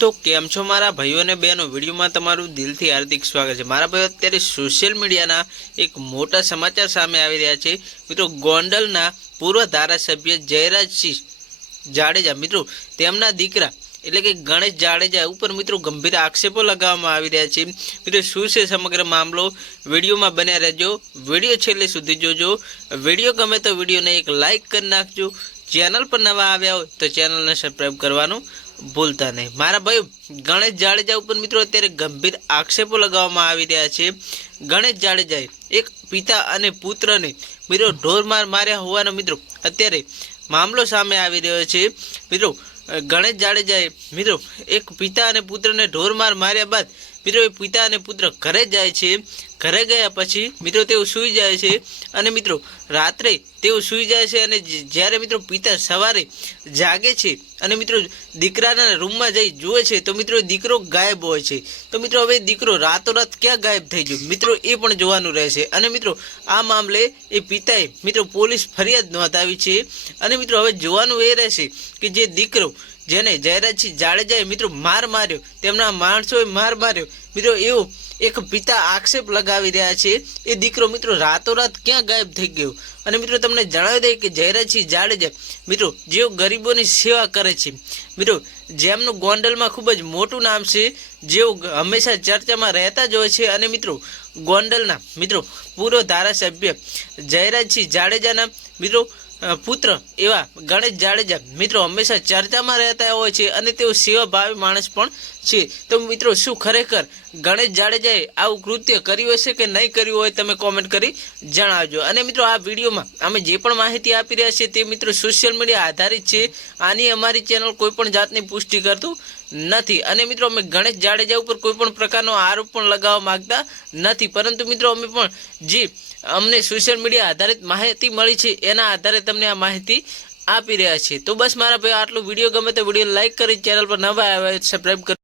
तो केम छो मारा भाईओ ने बहनों वीडियो में तमारू दिलथी हार्दिक स्वागत है। मारा भाईओ अत्यारे सोशल मीडिया एक मोटा समाचार सामे आवी रह्या छे। मित्रों गोंडलना पूर्व धारासभ्य जयराजसिंह जाडेजा मित्रों तेमना दीकरा એટલે કે ગણેશ જાડેજા ઉપર મિત્રો ગંભીર આક્ષેપો લગાવવામાં આવી રહ્યા છે। મિત્રો શું છે સમગ્ર મામલો વિડીયોમાં બન્યા રહેજો, વિડીયો છેલ્લે સુધી જોજો। વિડીયો ગમે તો વિડીયોને એક લાઈક કરી નાખજો। ચેનલ પર નવા આવ્યા હોય તો ચેનલને સબસ્ક્રાઇબ કરવાનું ભૂલતા નહીં। મારા ભાઈ ગણેશ જાડેજા ઉપર મિત્રો અત્યારે ગંભીર આક્ષેપો લગાવવામાં આવી રહ્યા છે। ગણેશ જાડેજાએ એક પિતા અને પુત્રને મિત્રો ઢોરમાર માર્યા હોવાનો મિત્રો અત્યારે મામલો સામે આવી રહ્યો છે। મિત્રો गणेश जाडेजाए मित्रों एक पिता और पुत्र ने ढोर मार मार्या बाद मित्रों पिता और पुत्र घरे जाए छे। घरे गया पछी मित्रों तेओ सूई जाए छे अने मित्रों रात्रे तेओ सूई जाए छे अने ज्यारे मित्रों पिता सवारे जागे छे अने मित्रों दीकराना रूम में जई जुए छे तो मित्रों दीकरो गायब होय छे। तो मित्रों हवे दीकरो रातोरात क्या गायब थई गयो मित्रों ए पण जोवानुं रहेशे। अने मित्रों आ मामले ए पिताए मित्रों पोलीस फरियाद नोंधावी छे अने मित्रों हवे जोवानुं ए रहेशे कि जे दीकरो जेने जयराजसिंह जाडेजाए मित्रों मार मार्यो तेमना माणसोए मार मार्यो मित्रों एवो एक पिता आक्षेप लगावी रह्या छे। ए दीकरो मित्रों रातोरात क्या गायब थई गयो। अने मित्रों तमने जणावी दे कि जयराजसिंह जाडेजा मित्रों जेओ गरीबोनी सेवा करे छे मित्रों जेमनुं गोंडलमां खूब ज मोटुं नाम छे, जेओ हमेशा चर्चामां रहता ज होय छे अने मित्रों गोंडलना मित्रों पूर्व धारासभ्य जयराजसिंह जाडेजाना मित्रों पुत्र एवा गणेश जाडेजा मित्रों हमेशा चर्चा में रहता होय छे अने तेओ सेवाभावी माणस पण छे। तो मित्रों शुं खरेखर गणेश जाडेजाए आवुं कृत्य कर्युं हशे के नहीं कर्युं होय तमे कॉमेंट करी जणावजो। अने मित्रों आ विडियो में अमे जे पण माहिती आपी रह्या छे ते मित्रों सोशल मीडिया आधारित छे। आनी अमारी चेनल कोईपण जातनी पुष्टि करतुं નથી અને મિત્રો અમે ગણેશ જાડેજા ઉપર કોઈ પણ પ્રકારનો આરોપ પણ લગાવવા માંગતા નથી, પરંતુ મિત્રો અમે પણ જે અમને સોશિયલ મીડિયા આધારિત માહિતી મળી છે એના આધારે તમને આ માહિતી આપી રહ્યા છીએ। તો બસ મારા ભાઈ આટલું, વિડીયો ગમે તો વિડીયો લાઈક કરી, ચેનલ પર નવા આવ્યા સબસ્ક્રાઇબ કરી